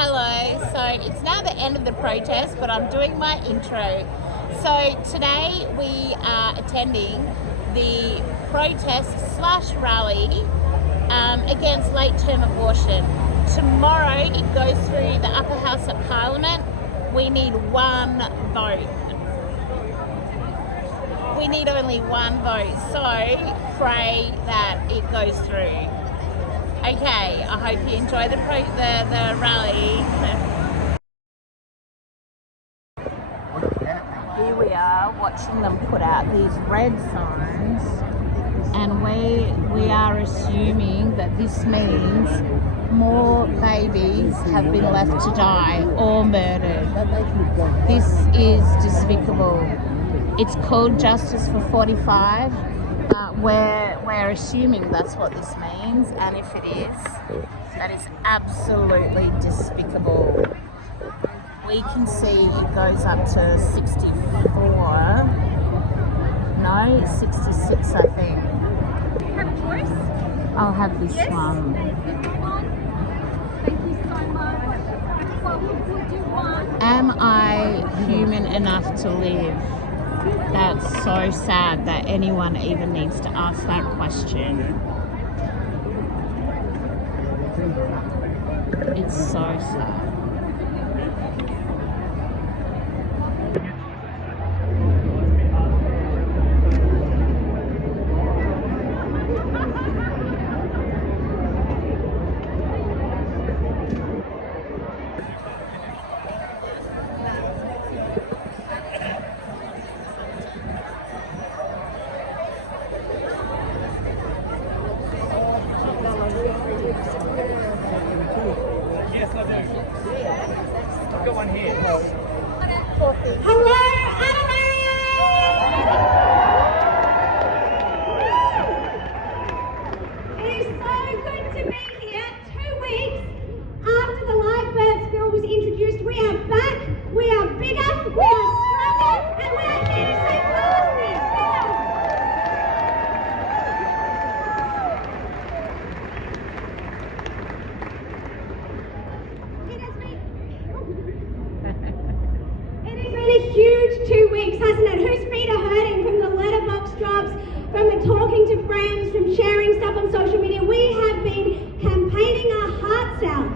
Hello, so it's now the end of the protest, but I'm doing my intro. So today we are attending the protest / rally against late-term abortion. Tomorrow it goes through the upper house of Parliament. We need one vote. We need only one vote, so pray that it goes through. Okay, I hope you enjoy the rally. Here we are watching them put out these red signs, and we are assuming that this means more babies have been left to die or murdered. This is despicable. It's called Justice for 45. We're assuming that's what this means, and if it is, that is absolutely despicable. We can see it goes up to 64. No, 66, I think. Have a choice? I'll have this one. Thank you so much. Well, we'll do one. Am I human enough to live? That's so sad that anyone even needs to ask that question. It's so sad. Yes, I do. I've got one here. Hello, Adelaide! It is so good to be here. 2 weeks after the Live Births Bill was introduced, we are back, we are bigger, we are stronger, and we are here to say Palestine's freedom. It has been a huge 2 weeks, hasn't it? Whose feet are hurting from the letterbox drops, from the talking to friends, from sharing stuff on social media? We have been campaigning our hearts out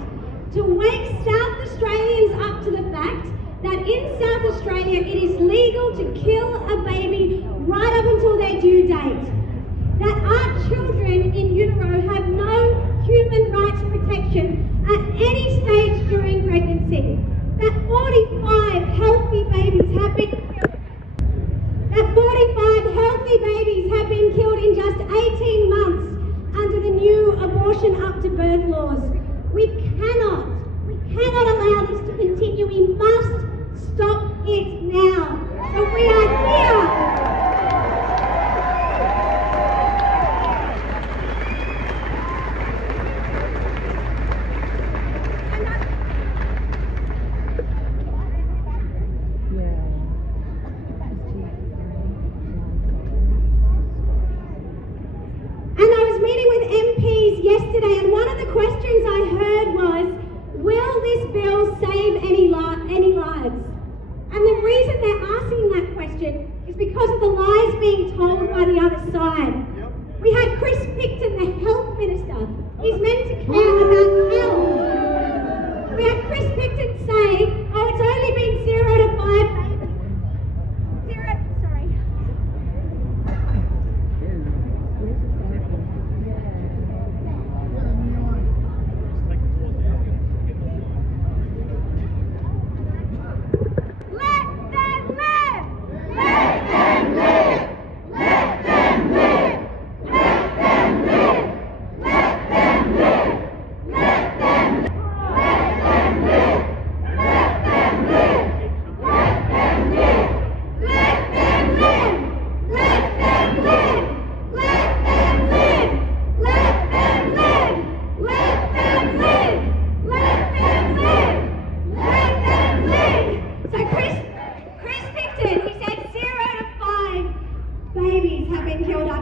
to wake South Australians up to the fact that in South Australia it is legal to kill a baby right up until their due date. That our children in utero have no human rights protection at any stage during pregnancy. That 45 healthy babies have been killed. That 45 healthy babies have been killed in just 18 months under the new abortion up to birth laws. We cannot allow this to continue. We must stop it now. So we are here. And I was meeting with MPs yesterday, and one of the questions I heard was, will this bill save any lives? And the reason they're asking that question is because of the lies being told by the other side. We had Chris Picton, the health minister. He's meant to care about health. We had Chris Picton say, oh, it's only been 0 to 5 babies.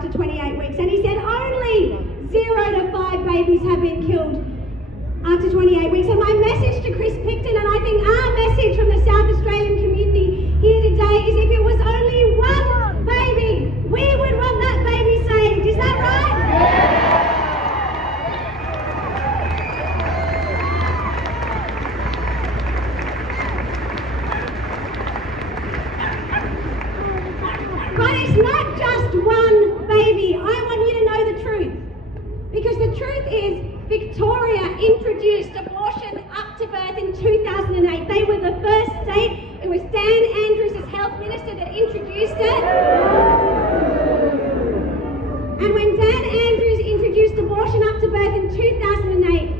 after 28 weeks. And he said only 0 to 5 babies have been killed after 28 weeks. And my message to Mr. Chris Picton, and I think our message from the South Australian community here today is if it was only one baby, we would want that baby saved. Is that right? But it's not just one baby. I want you to know the truth. Because the truth is, Victoria introduced abortion up to birth in 2008. They were the first state. It was Dan Andrews as Health Minister that introduced it. And when Dan Andrews introduced abortion up to birth in 2008,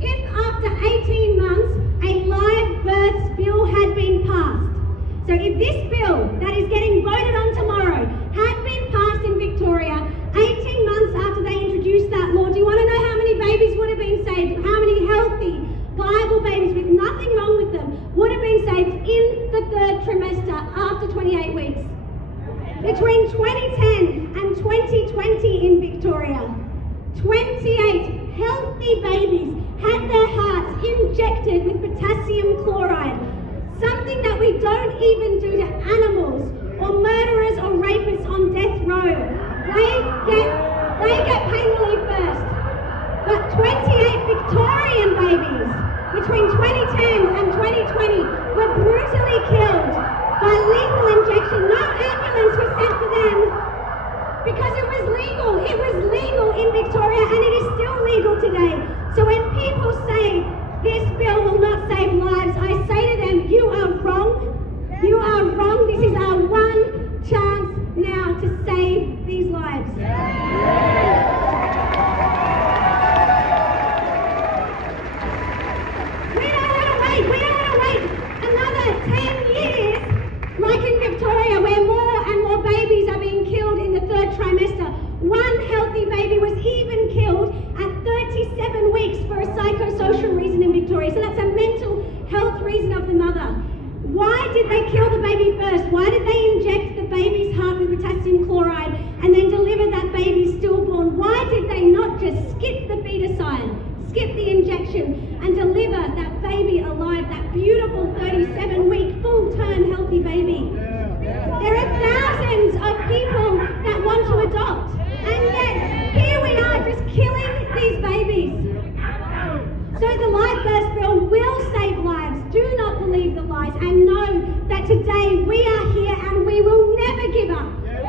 if after 18 months a live births bill had been passed, so if this bill that is getting voted on tomorrow had been passed in Victoria 18 months after they introduced that law, do you want to know how many babies would have been saved? How many healthy, viable babies with nothing wrong with them would have been saved in the third trimester after 28 weeks? Between 2010 and 2020 in Victoria, 28 healthy babies had their hearts injected with potassium chloride, something that we don't even do to animals or murderers or rapists on death row. They get pain relief first. But 28 Victorian babies between 2010 and 2020 were brutally killed by lethal injection. No ambulance was sent for them because it was legal. It was legal in Victoria and it is still legal today. So when people say this bill will not save lives, I say to them, you are wrong. You are wrong. This is our one chance now to save these lives. We don't want to wait. We don't want to wait another 10 years like in Victoria where more and more babies are being killed in the third trimester. One healthy baby was even killed at 37 weeks for a psychosocial reason in Victoria. So that's a mental health reason of the mother. Why did they kill the baby first? Why did they inject the baby's heart with potassium chloride and then deliver that baby stillborn? Why did they not just skip the feticide, skip the injection and deliver that baby alive, that beautiful 37-week full-term healthy baby? There are thousands of people that want to adopt, and yet here we are just killing these babies. So the live birth bill will save lives. Do not believe the lies and know that today we are here and we will never give up. We will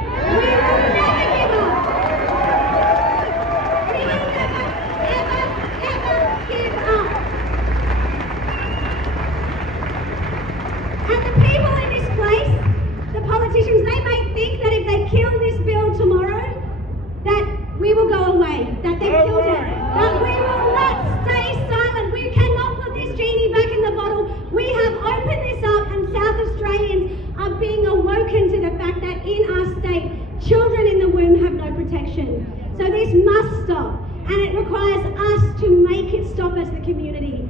never give up. We will never, ever, ever give up. And the people in this place, the politicians, they may think that if they kill this bill tomorrow, that we will go away, that they killed it. But we will not stay silent. We cannot put this genie back in the bottle. We have opened this up and South Australians are being awoken to the fact that in our state, children in the womb have no protection. So this must stop. And it requires us to make it stop as the community.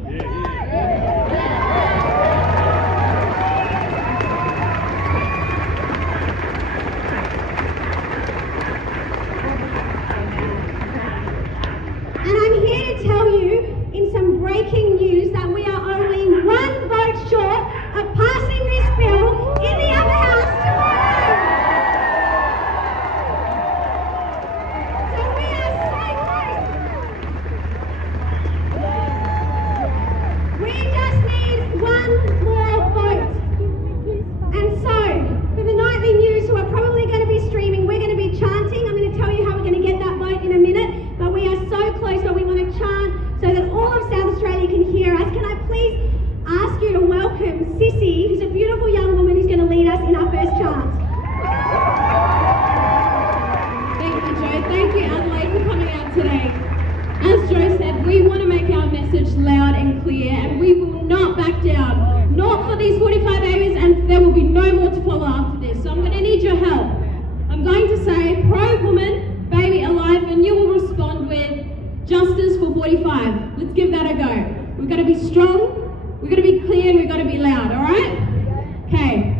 And I'm here to tell you in some breaking news that we are only one vote short of passing this bill in the upper house tomorrow. So we are so close. We just need one more vote. And so, for the nightly news who are probably going to be streaming, we're going to be chanting. I'm going to tell you how we're going to get that vote in a minute. But we are so close, so we want to chant so that all of South Australia can hear us. Can I please ask you to welcome Sissy, who's a beautiful young woman who's going to lead us in our first chant. Thank you, Jo. Thank you, Adelaide, for coming out today. As Jo said, we want to make our message loud and clear, and we will not back down. Not for these 45 babies, and there will be no more to follow after this. So I'm going to need your help. I'm going to say pro-woman, baby alive, and you will respond with justice for 45. Let's give that a go. We've got to be strong, we've got to be clear, and we've got to be loud, all right? Okay.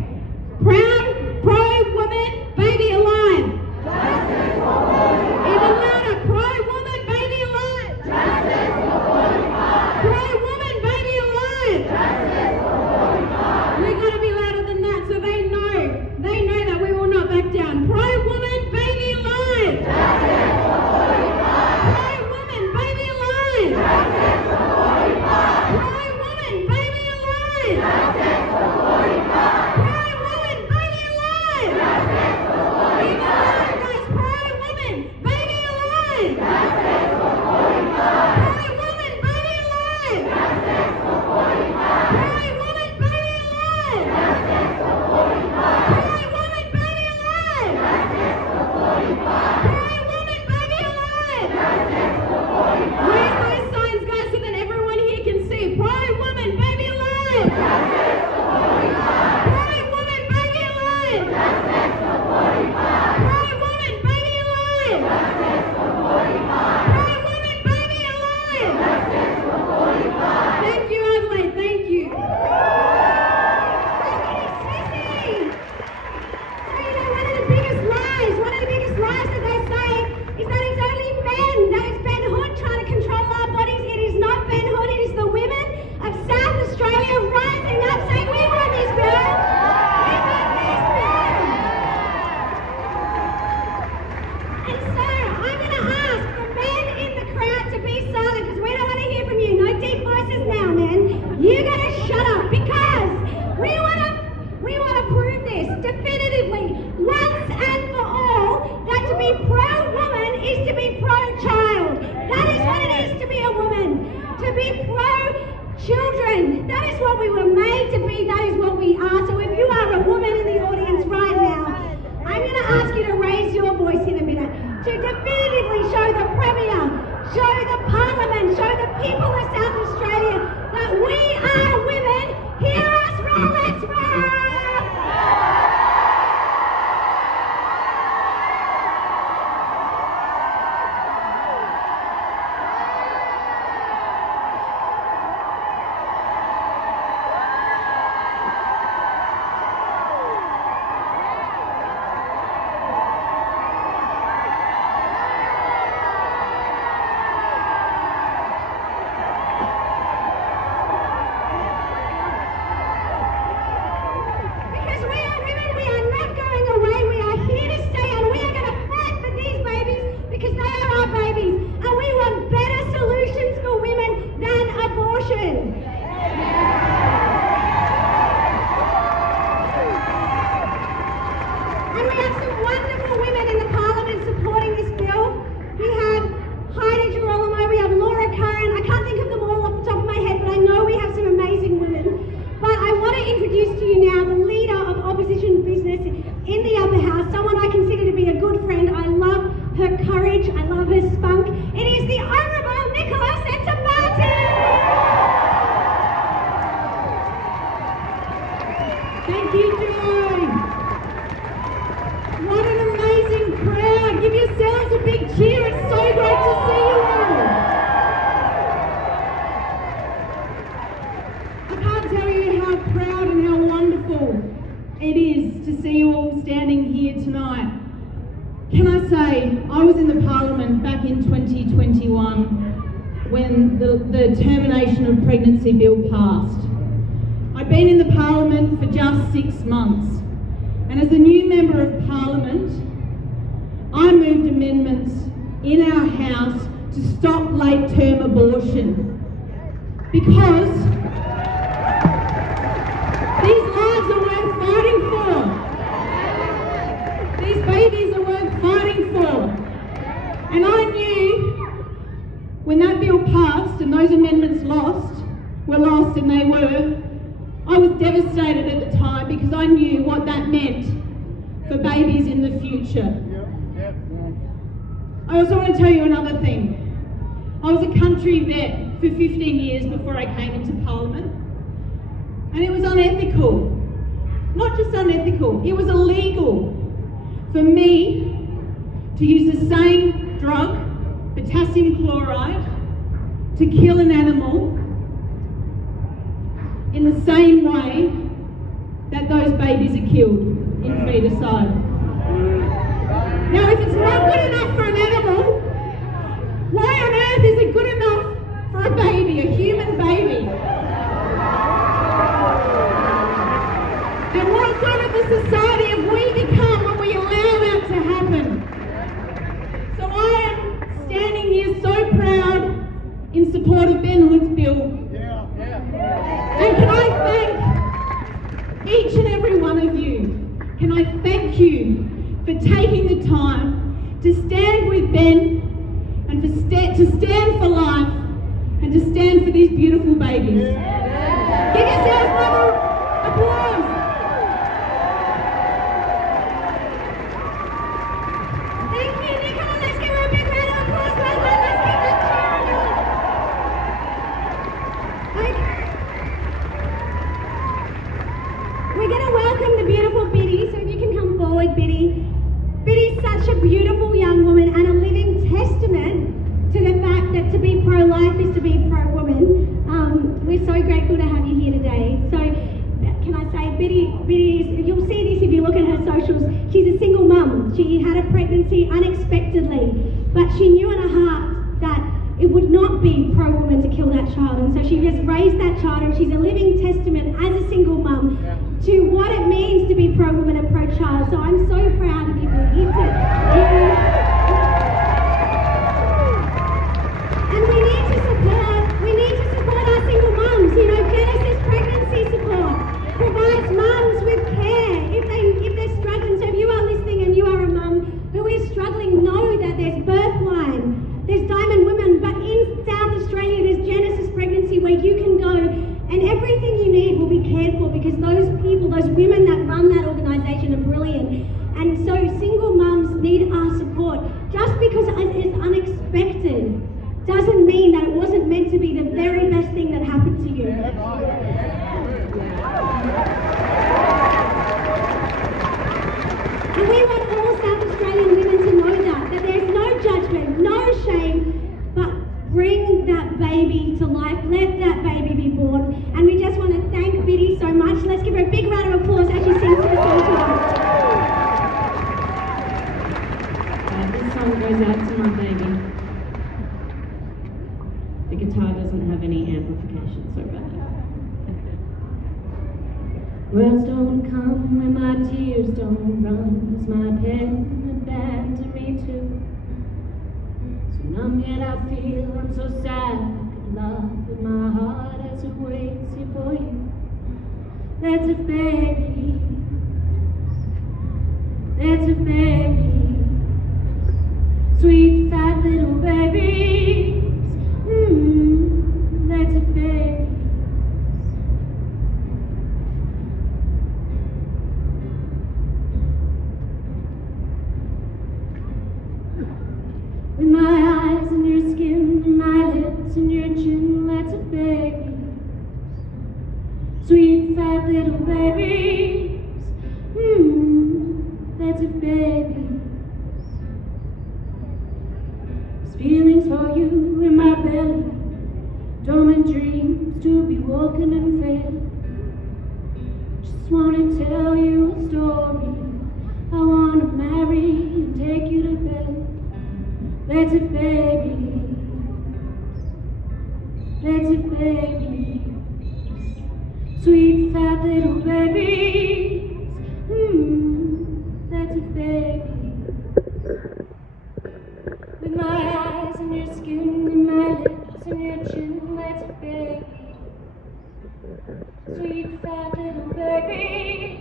Proud, pro-woman, baby alive. Justice for 45. Even louder. Pro-woman, baby alive. Justice for 45. Pro-woman, baby alive. to be pro-children. That is what we were made to be. That is what we are. So if you are a woman in the audience right now, I'm going to ask you to raise your voice in a minute to definitively show the Premier, show the Parliament, show the people of South Australia that we are women. Hear us roar, let's roar! When the termination of pregnancy bill passed. I've been in the Parliament for just 6 months, and as a new Member of Parliament, I moved amendments in our House to stop late-term abortion, because these lives are worth fighting for. These babies are worth fighting for. And I knew when that bill passed and those amendments were lost and they were, I was devastated at the time because I knew what that meant for babies in the future. I also want to tell you another thing. I was a country vet for 15 years before I came into Parliament, and it was unethical. Not just unethical, it was illegal for me to use the same drug, potassium chloride, to kill an animal in the same way that those babies are killed in feticide. Now, if it's not good enough for an animal, why on earth is it good enough for a baby, a human baby? And what sort of a society have we become when we allow that to happen? So I am standing here so proud in support of Ben Hood's bill. And can I thank each and every one of you? Can I thank you for taking the time to stand with Ben and to stand for life and to stand for these beautiful babies. Give yourselves another applause. Thank you, Nicola. Let's give her a big round of applause. Well done. Let's keep that cheering on. Okay. We're going to welcome the beautiful Biddy, so if you can come forward, Biddy. Biddy's such a beautiful young woman and a living testament to the fact that to be pro-life is to be pro-woman. We're so grateful to have you here today. So, can I say, Biddy is, you'll see this if you look at her socials, she's a single mum. She had a pregnancy unexpectedly, but she knew in her heart that it would not be pro-woman to kill that child, and so she just raised that child, and she's a living testament as a single mum to what it means to be pro-woman and pro-child. So I'm so proud of you, Biddy. And we need to support our single mums. You know, Genesis Pregnancy Support provides mums with care if they're struggling. So if you are listening and you are a mum who is struggling, know that there's Birthline, there's Diamond Women, but in South Australia there's Genesis Pregnancy doesn't mean that it wasn't meant to be the very best thing that happened to you. And we want all South Australian women to know that there's no judgment, no shame, but bring that baby to life. Let that baby be born. And we just want to thank Biddy so much. Let's give her a big round of applause as she sings the song to us. This song goes out to my baby. The guitar doesn't have any amplification, so about that. Words don't come when my tears don't run, 'cause my pen abandoned me too. So numb yet I feel I'm so sad I could laugh in my heart as it waits here for you. That's a baby, that's a baby, sweet fat little babies, that's a baby. With my eyes and your skin, and my lips and your chin, that's a baby. Sweet fat little babies, that's a baby. There's feelings for you in my belly, dormant dreams to be woken and fed. Just wanna tell you a story, I wanna marry and take you to bed. That's a baby, that's a baby, sweet fat little babies, that's a baby. With my eyes and your skin and my lips and your chin, that's a baby, sweet fat little babies,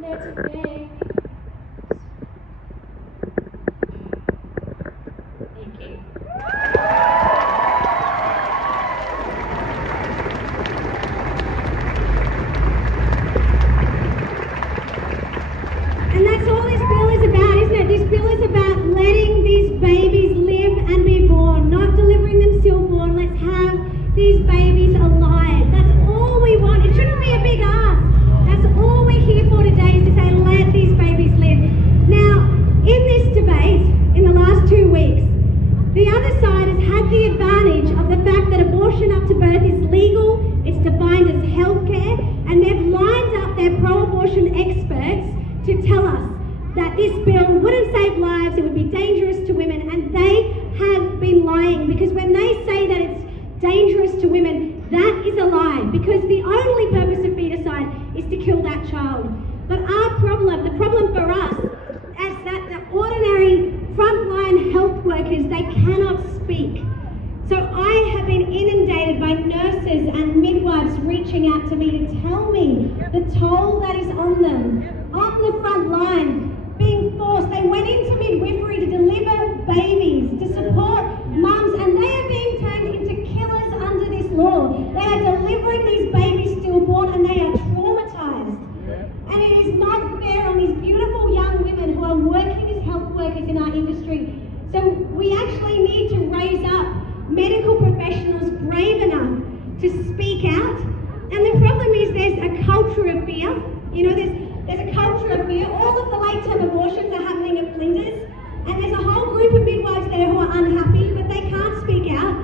that's a baby. And that's all this bill is about, isn't it? This bill is about letting these babies live and be born, not delivering them stillborn. Let's have these babies alive. That's all we want. It shouldn't be a big ask. That's all we're here for today, is to say let these babies live. Now, in this debate, in the last 2 weeks, the other side has had the advantage of the fact that abortion up to birth is legal, it's defined as healthcare, and they've lined up their pro-abortion experts to tell us that this bill wouldn't save lives, it would be dangerous to women, and they have been lying, because when they say that it's dangerous to women, that is a lie, because the only purpose of feticide is to kill that child. But our problem, the problem for us, is that the ordinary frontline health workers, they cannot speak. So I have been inundated by nurses and midwives reaching out to me to tell me the toll that is on them, on the front line, being forced. They went into midwifery to deliver babies, to support mums, and they are being turned into killers under this law. They are delivering these babies stillborn and they are traumatized. And it is not fair on these beautiful young women who are working as health workers in our industry. So we actually need to raise up medical professionals brave enough to speak out. And the problem is there's a culture of fear. You know, there's a culture of fear. All of the late-term abortions are happening at Flinders, and there's a whole group of midwives there who are unhappy, but they can't speak out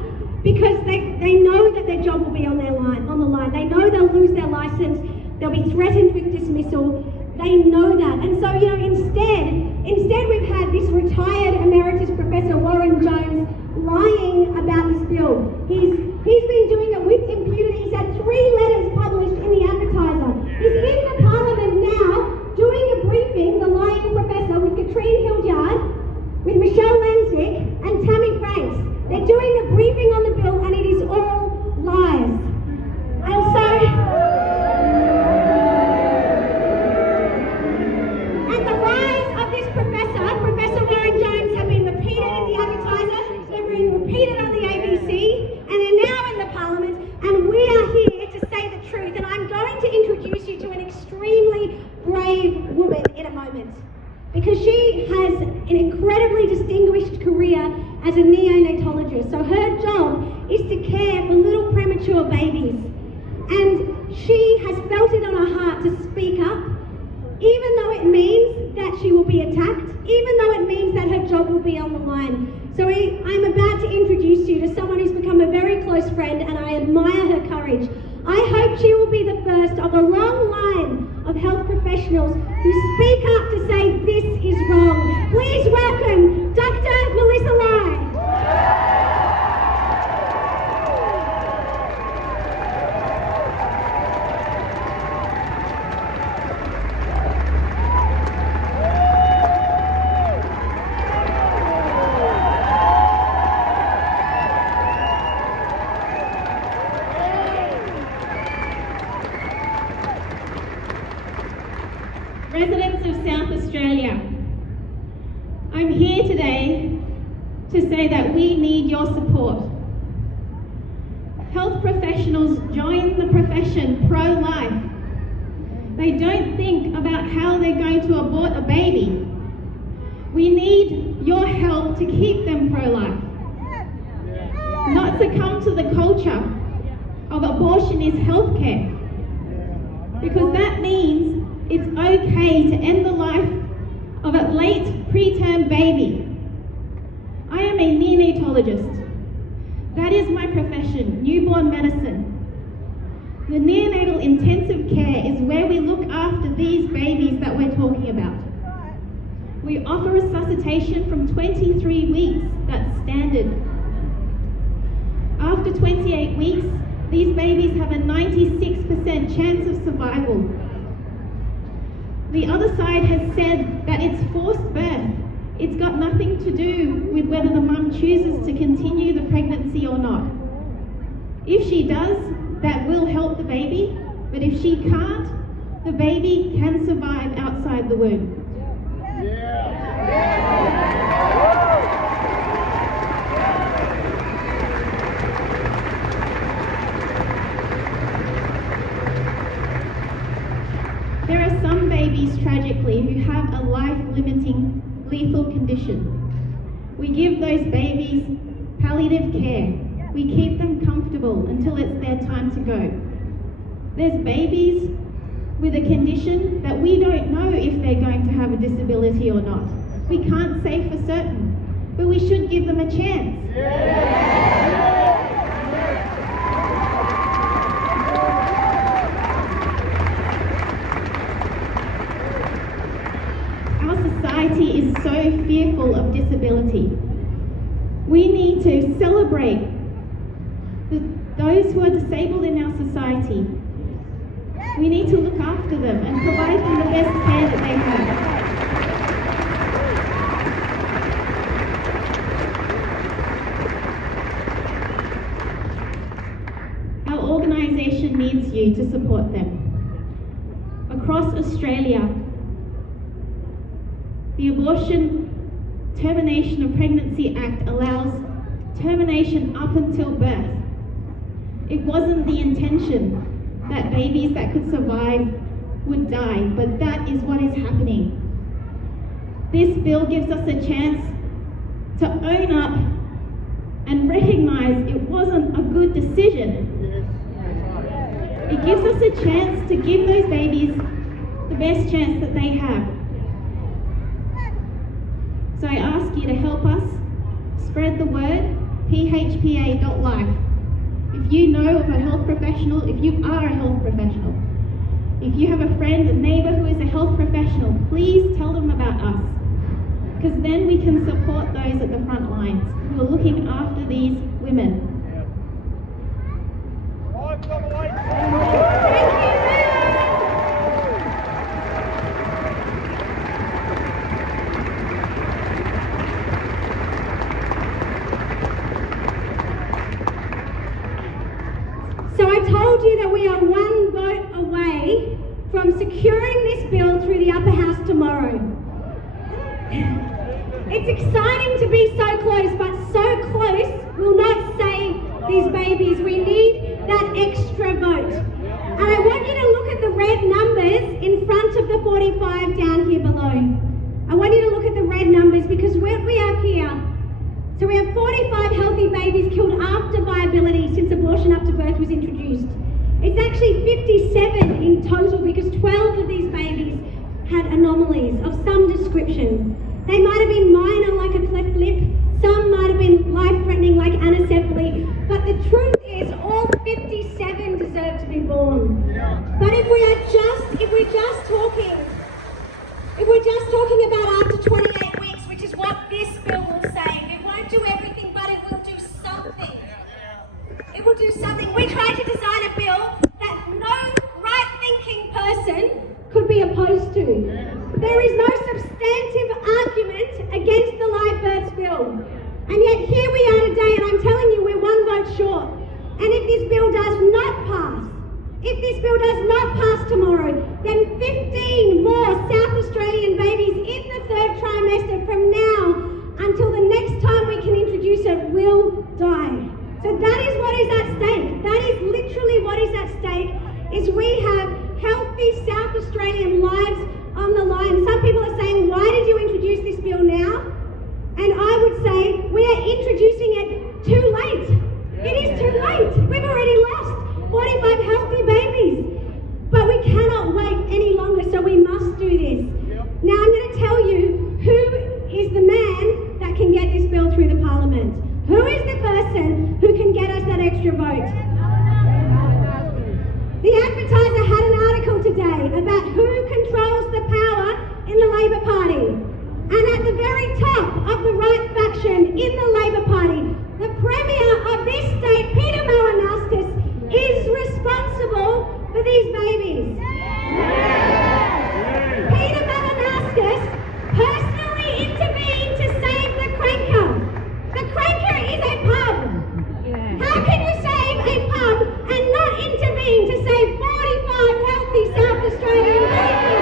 because they know that their job will be on the line. They know they'll lose their license. They'll be threatened with dismissal. They know that. And so, you know, instead we've had this retired emeritus Professor Warren Jones lying about this bill. He's been doing it with impunity. He's had 3 letters published in the Advertiser. He's in the Parliament now doing a briefing, the lying professor, with Katrine Hildyard, with Michelle Lanswick and Tammy Franks. They're doing a briefing on the bill and it is all lies. And so, and the lies of this Professor Warren Jones, have been repeated in the Advertiser, they've been repeated on the ABC, and then as a neonatologist. So her job is to care for little premature babies. And she has felt it on her heart to speak up, even though it means that she will be attacked, even though it means that her job will be on the line. So I'm about to introduce you to someone who's become a very close friend, and I admire her courage. I hope she will be the first of a long line of health professionals who speak up to say this is wrong. Please welcome Dr. Melissa Lai. Residents of South Australia, I'm here today to say that we need your support. Health professionals join the profession pro-life. They don't think about how they're going to abort a baby. We need your help to keep them pro-life. Not succumb to the culture of abortion is healthcare, because that means it's okay to end the life of a late preterm baby. I am a neonatologist. That is my profession, newborn medicine. The neonatal intensive care is where we look after these babies that we're talking about. We offer resuscitation from 23 weeks, that's standard. After 28 weeks, these babies have a 96% chance of survival. The other side has said that it's forced birth. It's got nothing to do with whether the mum chooses to continue the pregnancy or not. If she does, that will help the baby, but if she can't, the baby can survive outside the womb. There are some babies, tragically, who have a life-limiting, lethal condition. We give those babies palliative care. We keep them comfortable until it's their time to go. There's babies with a condition that we don't know if they're going to have a disability or not. We can't say for certain, but we should give them a chance. Society is so fearful of disability. We need to celebrate those who are disabled in our society. We need to look after them and provide them the best care that they have. Our organisation needs you to support them. Across Australia, the Abortion Termination of Pregnancy Act allows termination up until birth. It wasn't the intention that babies that could survive would die, but that is what is happening. This bill gives us a chance to own up and recognise it wasn't a good decision. It gives us a chance to give those babies the best chance that they have. So I ask you to help us spread the word, phpa.life. If you know of a health professional, if you are a health professional, if you have a friend, a neighbour who is a health professional, please tell them about us. Because then we can support those at the front lines who are looking after these women. So I told you that we are one vote away from securing this bill through the upper house tomorrow. It's exciting to be so close, but so close will not save these babies. We need that extra vote. And I want you to look at the red numbers in front of the 45 down here below. I want you to look at the red numbers, because what we have here, so we have 45 healthy babies killed after viability since abortion up to birth was introduced. It's actually 57 in total because 12 of these babies had anomalies of some description. They might have been minor like a cleft lip, some might have been life-threatening like anencephaly, but the truth is all 57 deserve to be born. But if we're just talking about after 28 weeks, which is what this bill will say, it won't do everything, but it will do something. It will do something. We tried to design a bill that no right-thinking person could be opposed to. There is no substantive argument against the live births bill. And yet here we are today, and I'm telling you, we're one vote short. And if this bill does not pass tomorrow, then 15 more South Australian babies in the third trimester from now until the next time we can introduce it will die. So that is what is at stake. That is literally what is at stake, is we have healthy South Australian lives on the line. Some people are saying, why did you introduce this bill now? And I would say, we are introducing it too late. It is too late. We've already lost 45 healthy babies. But we cannot wait any longer, so we must do this. Now I'm going to tell you who is the man that can get this bill through the Parliament. Who is the person who can get us that extra vote? The Advertiser had an article today about who controls the power in the Labor Party. And at the very top of the right faction in the Labor Party, the Premier of this state, Peter Malinauskas, is responsible for these babies. Peter Malinauskas personally intervened to save the Cranker. The Cranker is a pub. How can you save a pub and not intervene to save 45 healthy South Australian babies?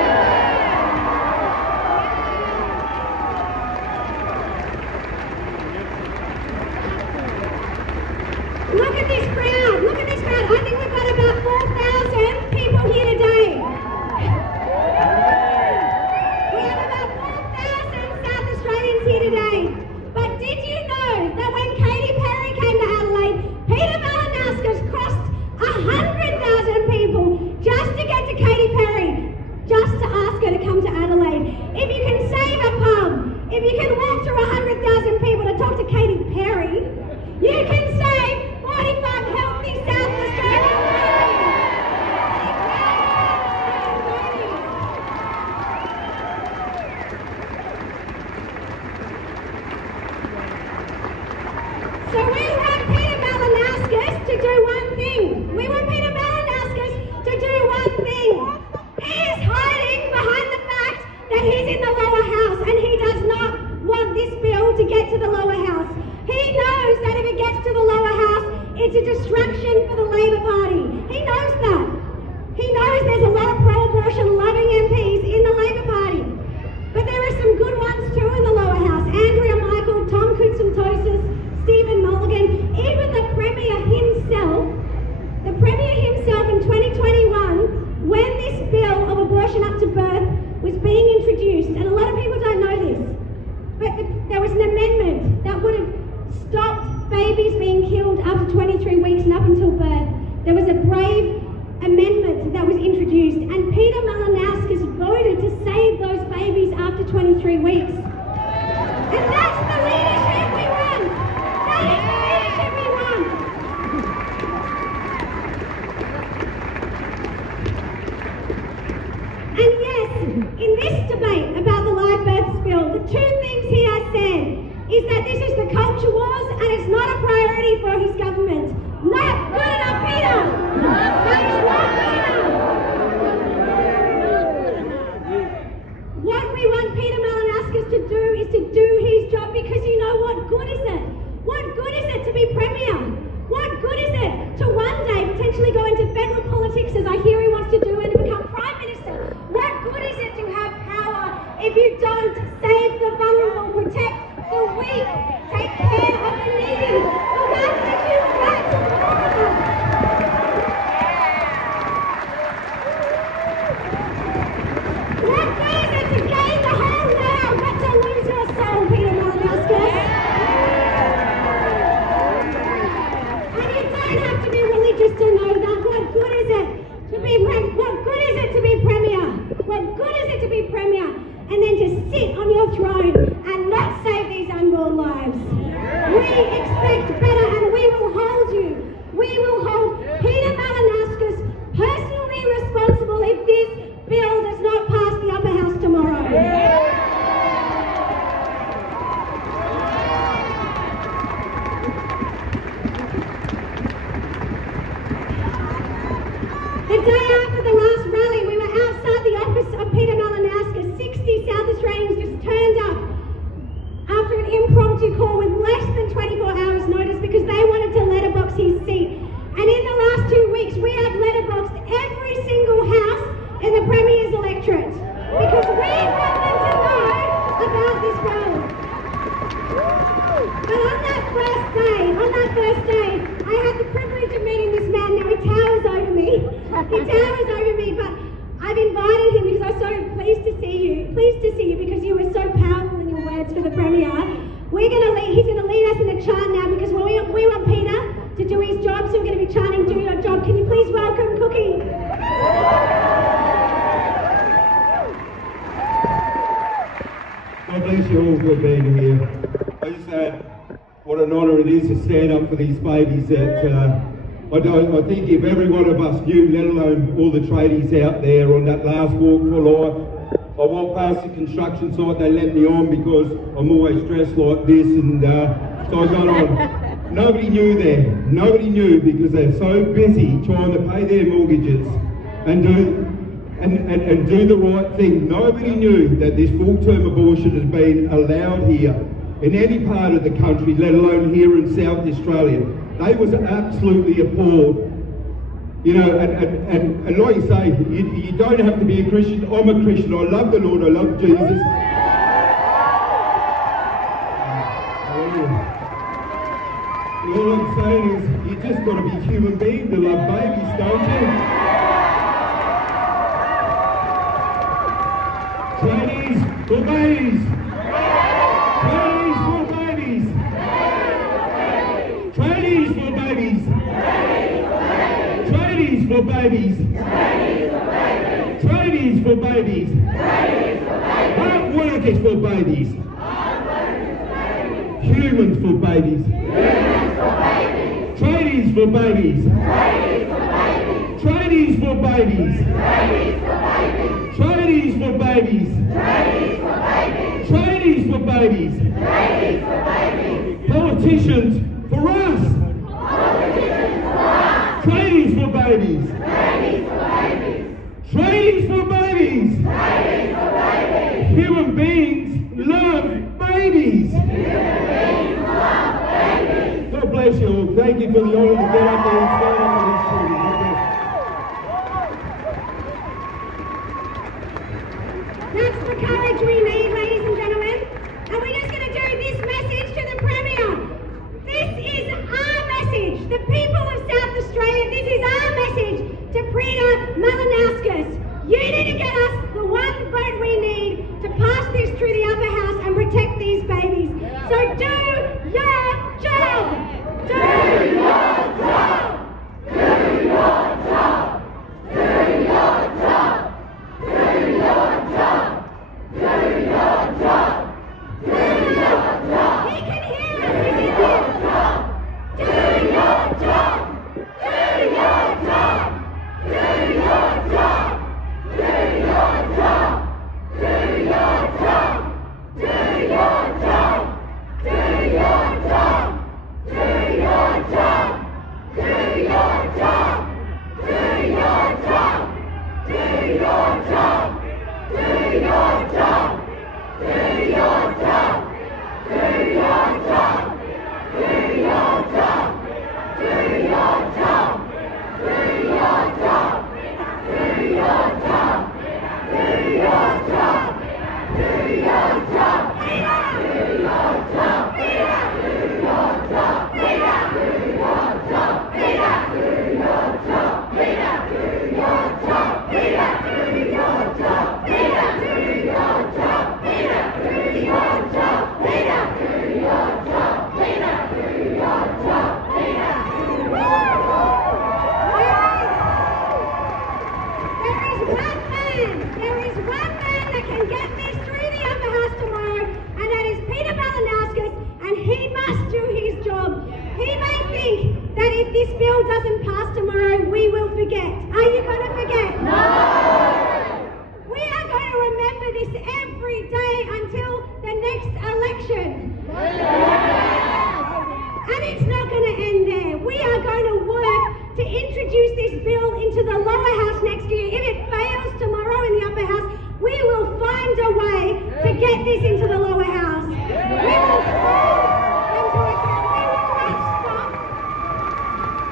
Look at this crowd. Look at this crowd. I think we've got about 4,000 people here today. We have about 4,000 South Australians here today. But did you know that when Katy Perry came to Adelaide, Peter Malinauskas crossed 100,000 people just to get to Katy Perry, just to ask her to come to Adelaide? If you can save a pub, if you can walk through 100,000 people to talk to Katy Perry, you can save 45 healthy South Australian babies. So we want Peter Malinauskas to do one thing. We want Peter Malinauskas to do one thing. He is hiding behind the fact that he's in the lower house, and he does not want this bill to get to the lower house. He knows that if it gets to the lower house, it's a distraction for the Labor Party. He knows that. He knows there's a lot of pro-abortion loving MPs in the Labor Party. But there are some good ones too in the lower house. Andrea Michael, Tom Koutsantosis, Stephen Mulligan, even the Premier himself in 2021, when this bill of abortion up to birth was being introduced, and a lot of people don't know this, but there was an amendment that would have stopped babies being killed after 23 weeks and up until birth. There was a brave amendment that was introduced, and Peter Malinauskas voted to save those babies after 23 weeks. And that's the leadership we want! That is the leadership we want! And yes, in this debate about the live births bill, the two things he has said is that this is the culture wars and it's not a priority for his government. Not good enough, Peter! That is not good enough! What we want Peter Malinauskas to do is to do his job, because you know what good is it? What good is it to be Premier? What good is it to one day potentially go into federal politics, as I hear he wants to do, and to become Prime Minister? What good is it to have power if you don't save the vulnerable, protect the weak, take care of the needy, look after the human rights of all of us? What good is it to gain the whole world but to lose your soul, Peter Malinauskas? expect better, and we will hold you. We will hold Peter Malinowskis personally responsible if this bill does not pass the upper house tomorrow. The day after the last rally, we were outside the office of Peter Malinowskis. 60 South Australians just turned up after an impromptu call with less than 24 hours notice because they wanted to letterbox his seat. And in the last 2 weeks, we have letterboxed every single house in the Premier's electorate because we want them to know about this role. But on that first day, I had the privilege of meeting this man. Now he towers over me. But I've invited him because I'm so pleased to see you because you were so powerful in your words for the Premier. He's going to lead us in a chant now because we want Peter to do his job, so we're going to be chanting, do your job. Can you please welcome Cookie? God bless you all for being here. I just what an honour it is to stand up for these babies that I think if every one of us knew, let alone all the tradies out there on that last walk for life. I walked past the construction site, they let me on because I'm always dressed like this, and so I got on. Nobody knew there. Nobody knew because they're so busy trying to pay their mortgages and do the right thing. Nobody knew that this full-term abortion has been allowed here in any part of the country, let alone here in South Australia. They was absolutely appalled. You know, and like you say, you don't have to be a Christian. I'm a Christian. I love the Lord. I love Jesus. All I'm saying is, you just got to be human beings to love babies, don't you? Tradies for babies. Tradies for babies. Tradies for babies. Tradies for babies. Tradies for babies. Hard workers for babies. Humans for babies. Tradies for babies. Tradies for babies. Tradies for babies. Tradies for babies. Politicians for us. Tradies for babies. Tradies for babies. Human beings love babies. God bless you all. Thank you for the honour to get up there and stand up for these children. God bless. That's the courage we need, ladies and gentlemen. And we're just going to do this message to the Premier. This is our message. The people of South Australia, this is our message to Peter Malinowskis. You need to get us the one vote we need to pass this through the upper house and protect these babies. So do your job. Do your job. Do your job. Do your job. Do your job. Do your job. Do your job. He can hear us. He's in here. Do your job. Do your job. Do your job. Do your job. Do your job. Do your job. Do this bill doesn't pass tomorrow, we will forget. Are you going to forget? No! We are going to remember this every day until the next election. And it's not going to end there. We are going to work to introduce this bill into the lower house next year. If it fails tomorrow in the upper house, we will find a way to get this into the lower house. We will hold them to account.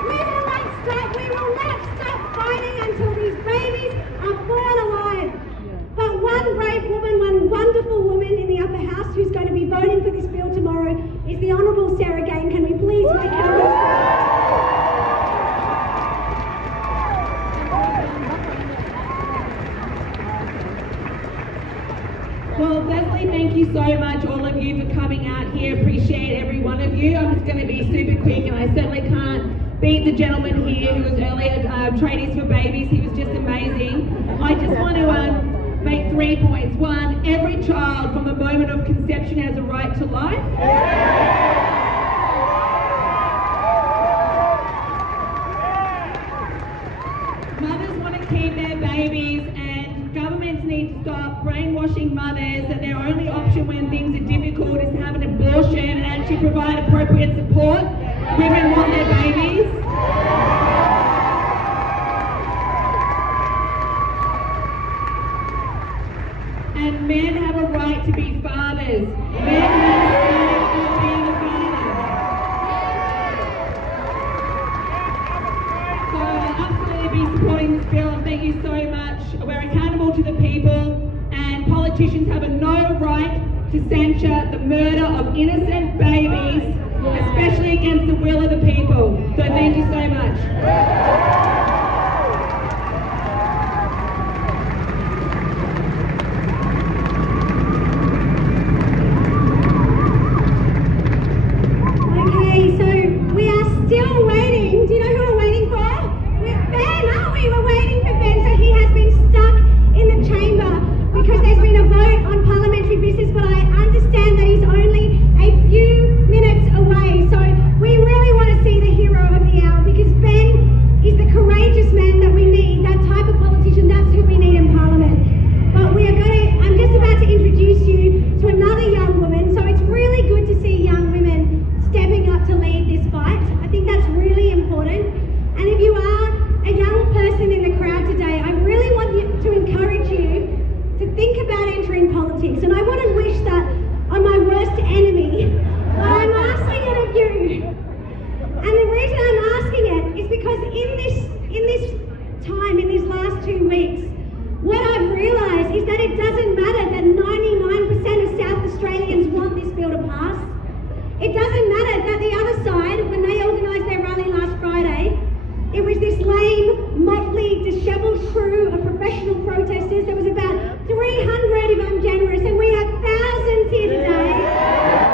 We will not stop. We will not stop fighting until these babies are born alive. But one brave woman, one wonderful woman in the upper house who's going to be voting for this bill tomorrow is the Honourable Sarah Gain. Can we please make her Well, Leslie, thank you so much, all of you, for coming out here. Appreciate every one of you. I'm just going to be super quick, and I certainly can't beat the gentleman here who was earlier Tradies for Babies. He was just amazing. I just want to make 3 points. One, every child from the moment of conception has a right to life. Mothers want to keep their babies, and governments need to stop brainwashing mothers that their only option when things are difficult is to have an abortion and actually provide appropriate support. Women want their babies. And men have a right to be fathers. Men have a say in being a father. So I'll absolutely be supporting this bill, and thank you so much. We're accountable to the people, and politicians have no right to censure the murder of innocent babies, especially against the will of the people. So thank you so much. Okay, so we are still waiting. Do you know who we're waiting for? Ben, aren't we? We're waiting for Ben. So he has been stuck in the chamber because there's been a vote on parliamentary business, but I understand that he's only a few minutes away. So we really want to see the hero of the hour, because Ben is the courageous man that we need, that type of politician. That's who we need in parliament. But I'm just about to introduce you to another young woman. So it's really good to see young women stepping up to lead this fight. I think that's really important. And if you are a young person in the crowd today, I really want to encourage you to think about entering politics. And I want to wish that on my worst enemy, but I'm asking it of you. And the reason I'm asking it is because in these last 2 weeks, what I've realised is that it doesn't matter that 99% of South Australians want this bill to pass. It doesn't matter that the other side, when they organised their rally last Friday, it was this lame, motley, dishevelled crew of professional protesters. There was about 300 if I'm generous, and we have thousands here today.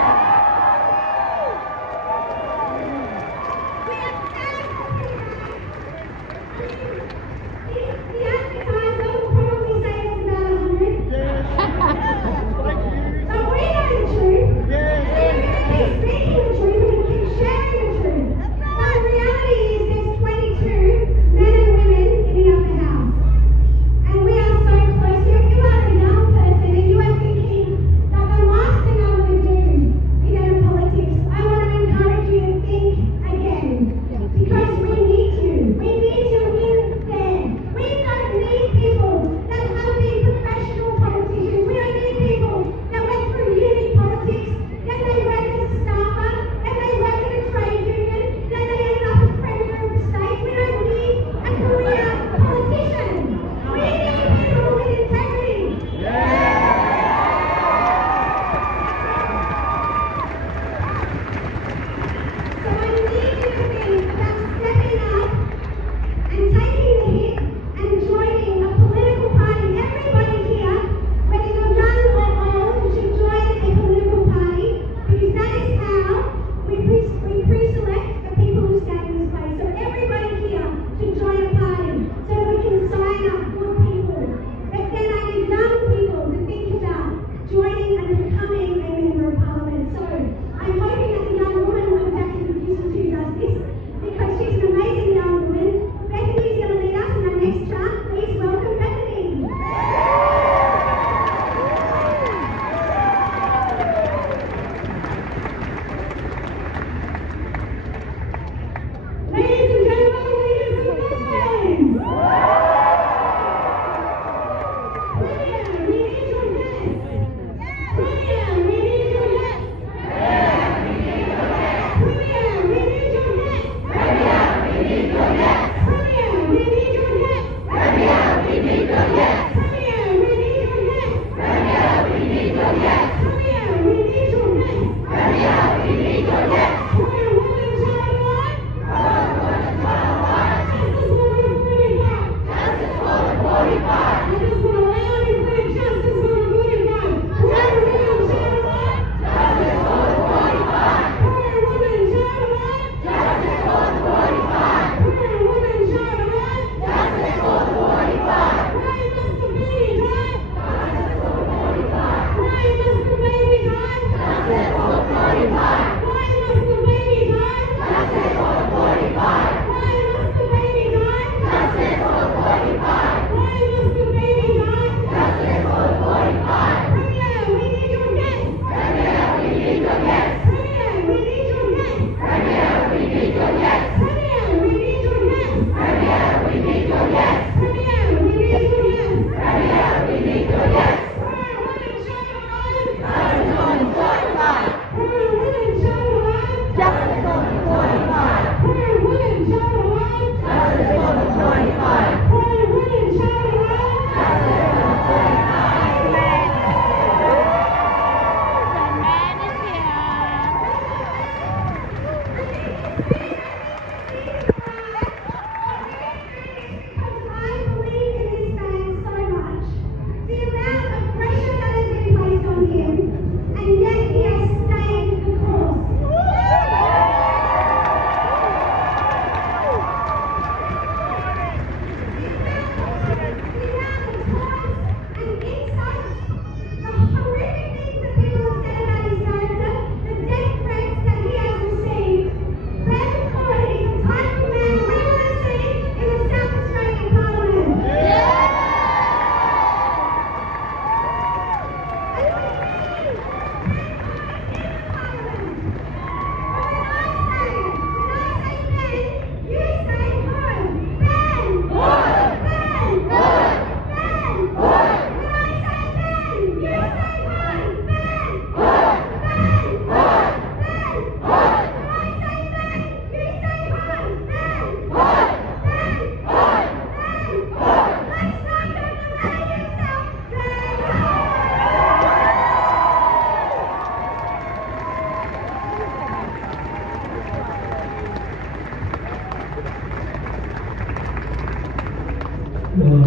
Joe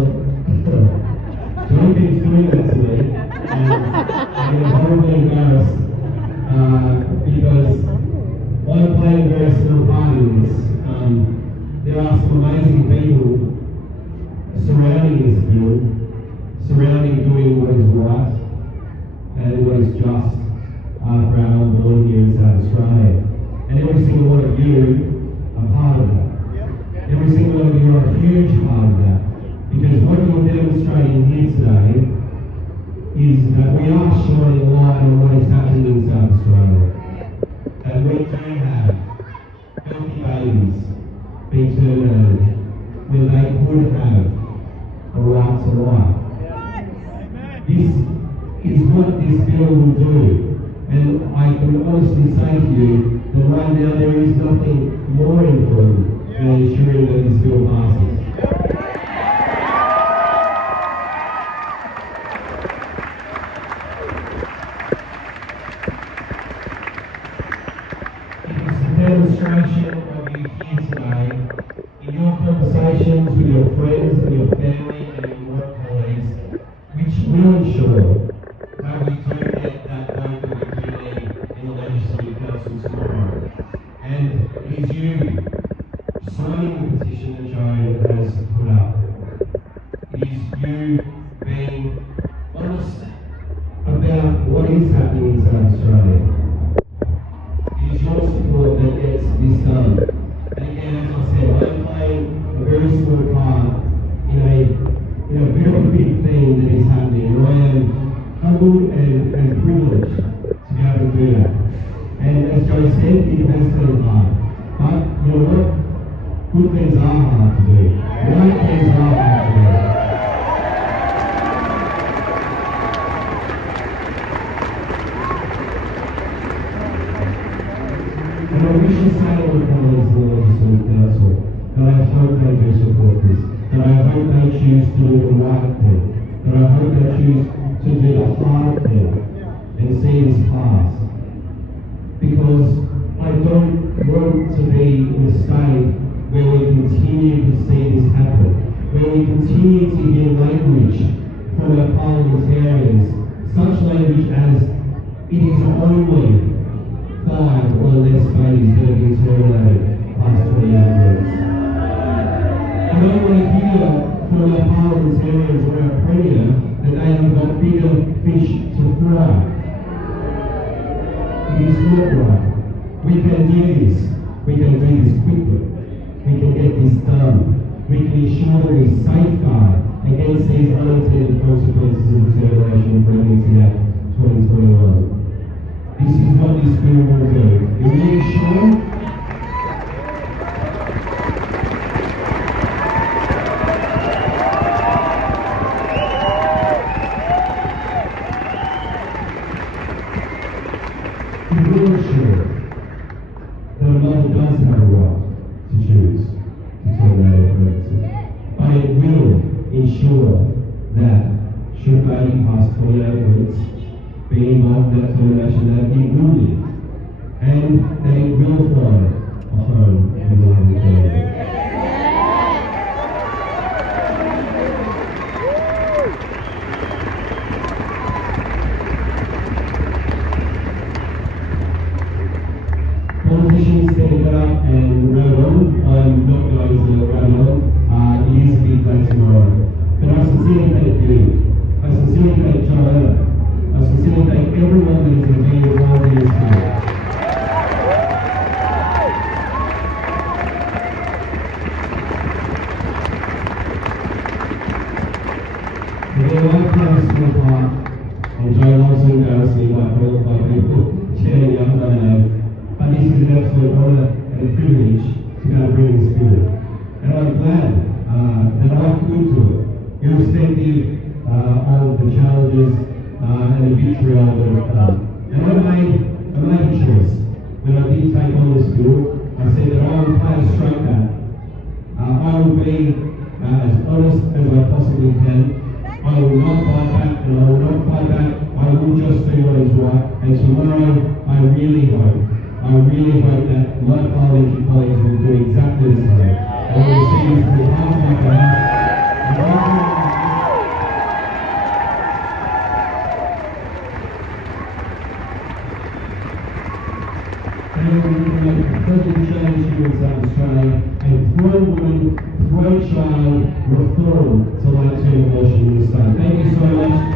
keeps doing that to me, and I get horribly embarrassed because I'm playing a very small part in this. There are some amazing people surrounding this bill, surrounding doing what is right and what is just for our unborn here in South Australia. And every single one of you are part of that. Every single one of you are a huge part of that. Because what you're demonstrating here today is that we are shining a light on what is happening in South Australia. That we do have healthy babies being terminated when they could have a right to life. This is what this bill will do. And I can honestly say to you that right now there is nothing more important than ensuring that this bill passes. It's a demonstration of you here today in your conversations with your friends and your family and your work colleagues, which will ensure that we do get that vote that we do need in the Legislative Council tomorrow. And it is you signing the petition that Joe has put up. It is you being honest about what is happening in South Australia. It is your support that gets this done. And again, as I said, I'm playing a very small part in a very big thing that is happening. And I am humbled and privileged to be able to do that. And as Joe said, it has been hard. But you know what? Good things are hard to do. Right things are hard to do. And I wish to say to the colleagues in the Legislative Council that I hope they do support this, that I hope they choose to do the right thing, that I hope they choose to do the hard thing and see this pass. Because I don't want to be in a state where we continue to see this happen, where we continue to hear language from our parliamentarians, such language as it is only 5 or less babies that have been terminated past 28 weeks. I don't want to hear from our parliamentarians or our Premier that they have got bigger fish to fry. It is not right. We can do this. We can do this quickly. We can get this done. We can ensure that we safeguard against these unintended consequences of the termination of Pregnancy Act 2021. This is what this bill will do. It will ensure that a mother does have a right to choose to terminate a pregnancy. But it will ensure that should a baby past 28 weeks be involved in that termination, that it will live and that it will find a home with a loving family. Politicians stand up and run on. I'm not going to run on. It is a big day tomorrow. But I sincerely thank you. I sincerely thank Joanna. I sincerely thank everyone that is going to be involved in this bill. Again, I play a small part, and Joe loves to embarrass me by people cheering up my name. But this is an absolute honour and a privilege to be able to bring this bill. And I'm glad that I could do it, irrespective of the challenges and the victory I would have done. And I made a choice. When I did take on this bill, I said that I would play a straight bat. I will be as honest as I possibly can. I will not fight back, and I will not fight back. I will just do what is right. And tomorrow, I really hope that my parliamentary colleagues will do exactly the same. And we'll see this through half of the house. in Australia, and pro-woman, pro-child reform to late-term abortion in the state. Thank you so much.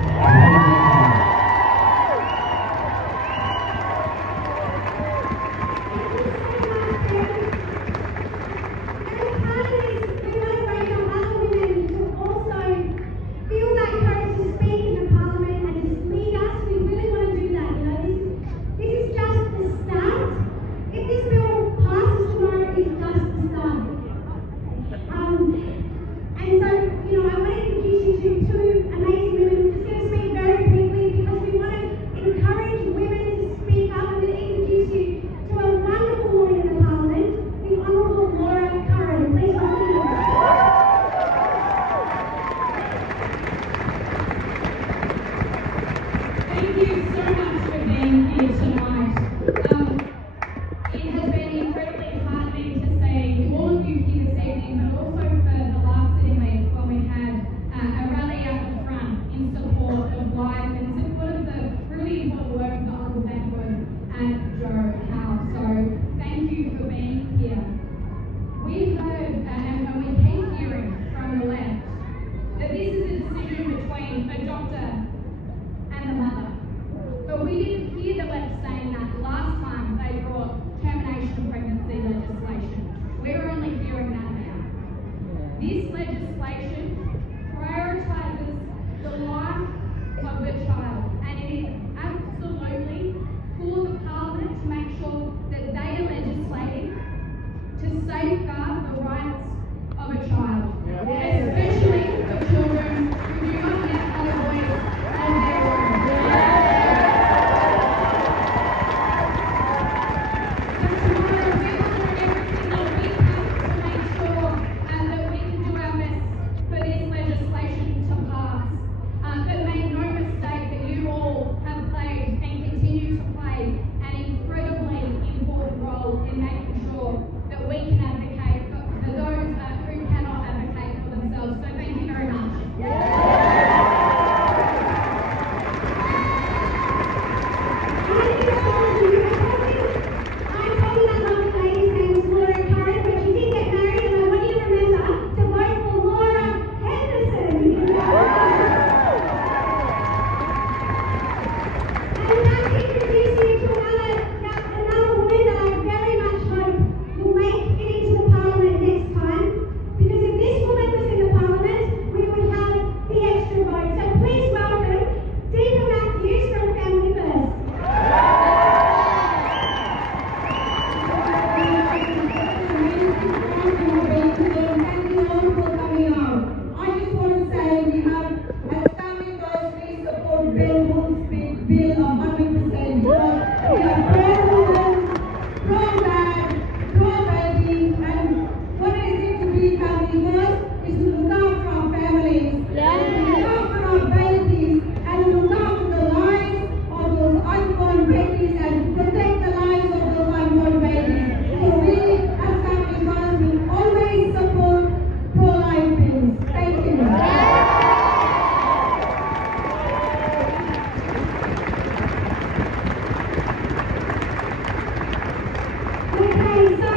Okay, so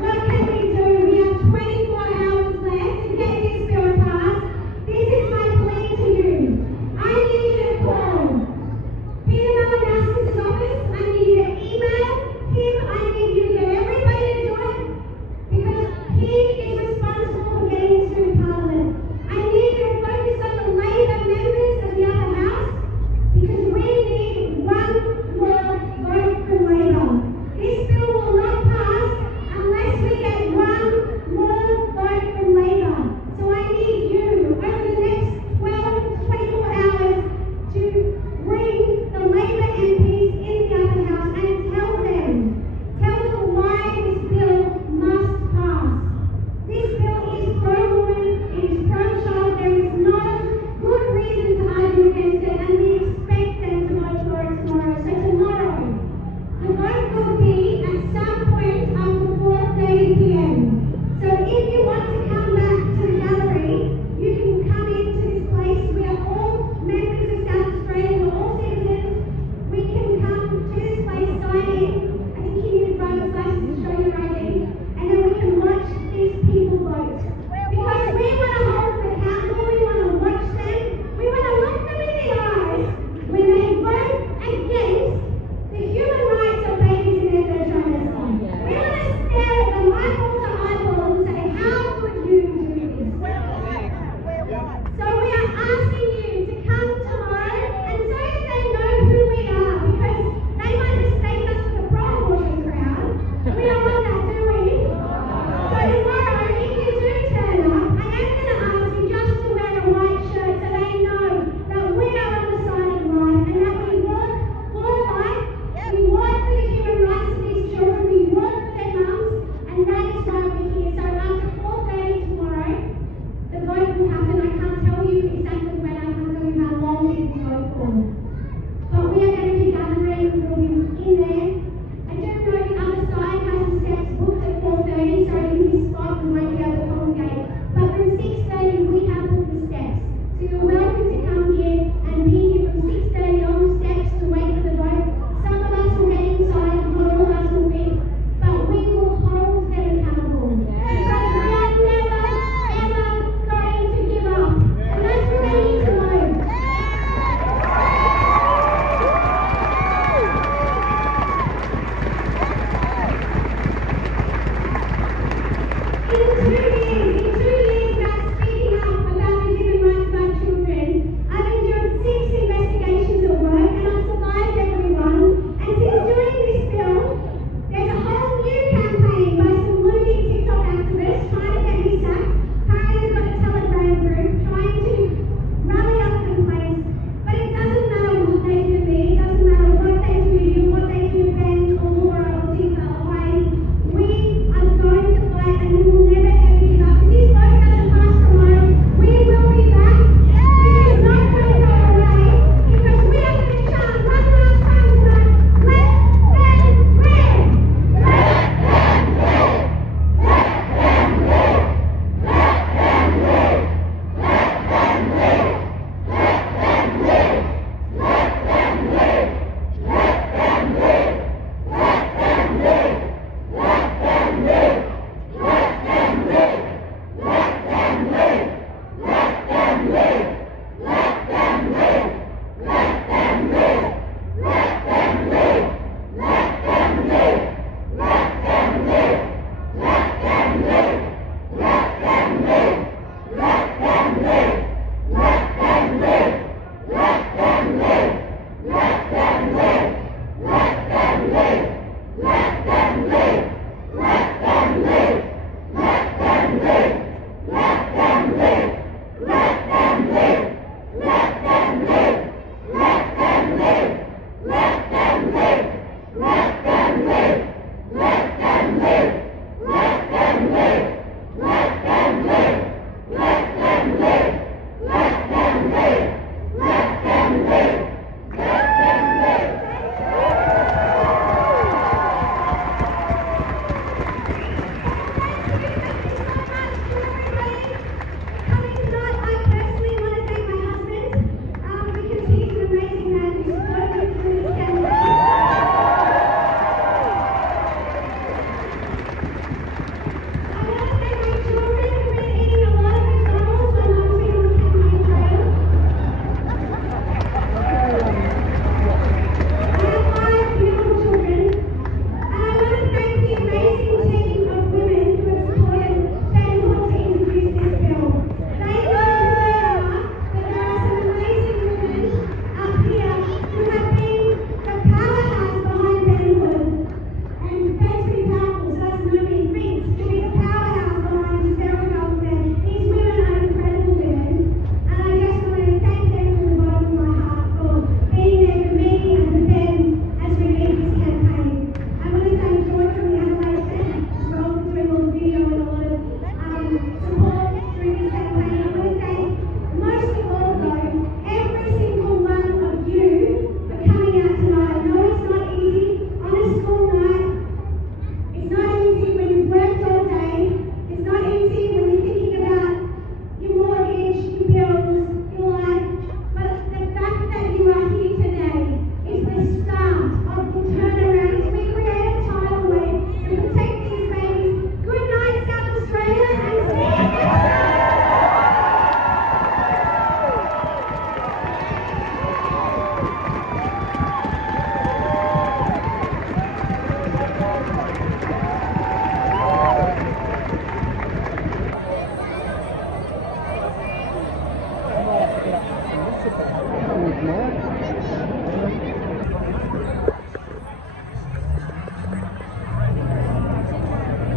what can we do? We have 24 hours left to get this bill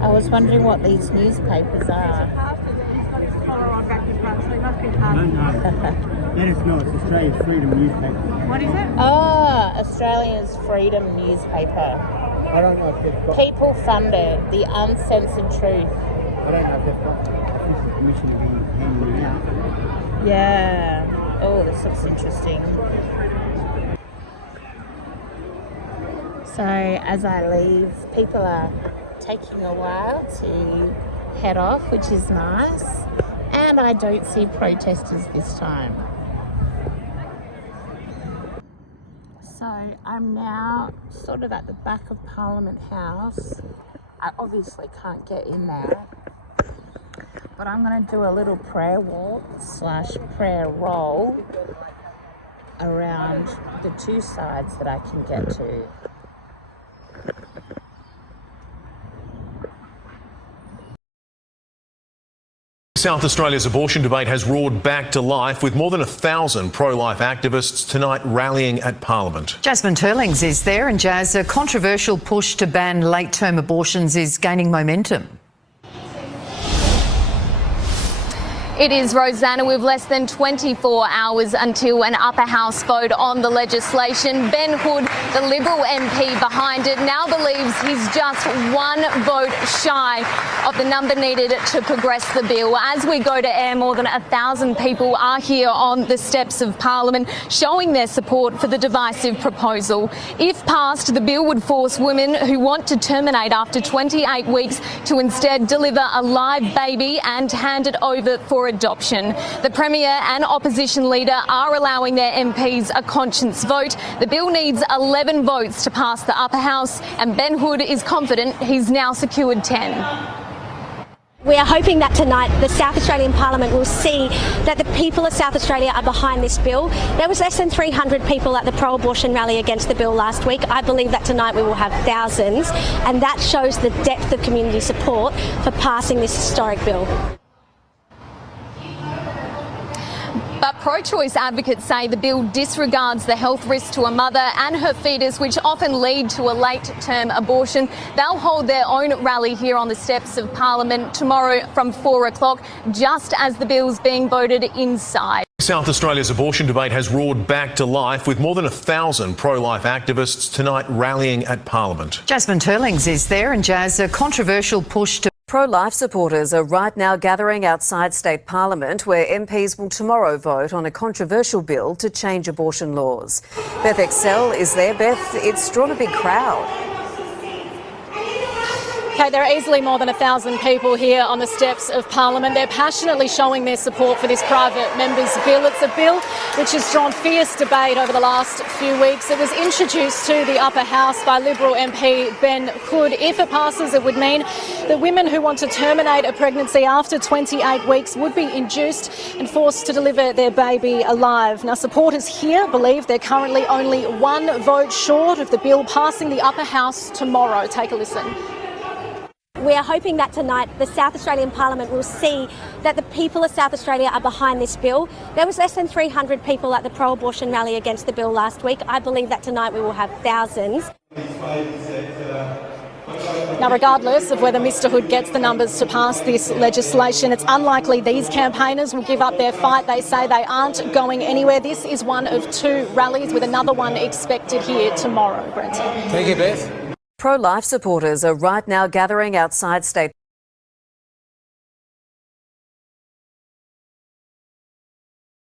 I was wondering what these newspapers are. Let us know. It's Australia's Freedom newspaper. What is it? Oh, Australia's Freedom newspaper. I don't know if they've got. People funded, the uncensored truth. I don't know if they've got official permission to be handing it out. Yeah. Oh, this looks interesting. So as I leave, people are taking a while to head off, which is nice. And I don't see protesters this time. So I'm now sort of at the back of Parliament House. I obviously can't get in there, but I'm going to do a little prayer walk / prayer roll around the two sides that I can get to. South Australia's abortion debate has roared back to life with more than 1,000 pro-life activists tonight rallying at Parliament. Jasmine Turlings is there, and Jazz, a controversial push to ban late-term abortions is gaining momentum. It is, Rosanna, with less than 24 hours until an upper house vote on the legislation. Ben Hood, the Liberal MP behind it, now believes he's just one vote shy of the number needed to progress the bill. As we go to air, more than 1,000 people are here on the steps of Parliament showing their support for the divisive proposal. If passed, the bill would force women who want to terminate after 28 weeks to instead deliver a live baby and hand it over for adoption. The Premier and opposition leader are allowing their MPs a conscience vote. The bill needs 11 votes to pass the upper house, and Ben Hood is confident he's now secured 10. We are hoping that tonight the South Australian Parliament will see that the people of South Australia are behind this bill. There was less than 300 people at the pro-abortion rally against the bill last week. I believe that tonight we will have thousands, and that shows the depth of community support for passing this historic bill. But pro-choice advocates say the bill disregards the health risks to a mother and her fetus, which often lead to a late-term abortion. They'll hold their own rally here on the steps of Parliament tomorrow from 4 o'clock, just as the bill's being voted inside. South Australia's abortion debate has roared back to life with more than 1,000 pro-life activists tonight rallying at Parliament. Jasmine Turlings is there, and Jazz, a controversial push to pro-life supporters are right now gathering outside State Parliament, where MPs will tomorrow vote on a controversial bill to change abortion laws. Beth Excel is there. Beth, it's drawn a big crowd. Okay, there are easily more than 1,000 people here on the steps of Parliament. They're passionately showing their support for this private member's bill. It's a bill which has drawn fierce debate over the last few weeks. It was introduced to the upper house by Liberal MP Ben Hood. If it passes, it would mean that women who want to terminate a pregnancy after 28 weeks would be induced and forced to deliver their baby alive. Now, supporters here believe they're currently only one vote short of the bill passing the upper house tomorrow. Take a listen. We are hoping that tonight the South Australian Parliament will see that the people of South Australia are behind this bill. There was less than 300 people at the pro-abortion rally against the bill last week. I believe that tonight we will have thousands. Now, regardless of whether Mr Hood gets the numbers to pass this legislation, it's unlikely these campaigners will give up their fight. They say they aren't going anywhere. This is one of two rallies, with another one expected here tomorrow, Brent. Thank you, Beth. Pro-life supporters are right now gathering outside State